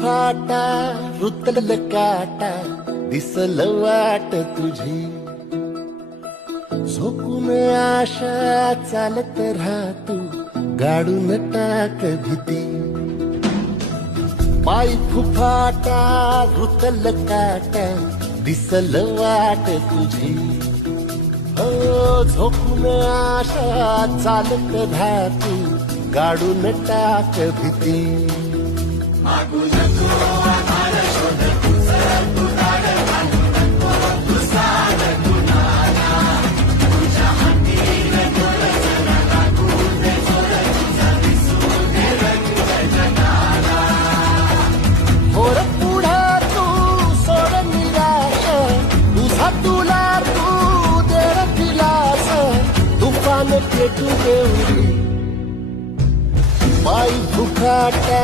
फुफाटा रुतल काटा दिसल वाट तुझी झोपून आशा चालत राहतो गाडून टाक भीती पाय फुफाटा रुतल काटा दिसल वाट तुझी हो झोपून आशा चालत राहतो गाडून टाक भीती होर पुढे तू सोड निराश तुझा तुला तू देर दिलास तुफान पेटू देऊरी पाय फुफाटा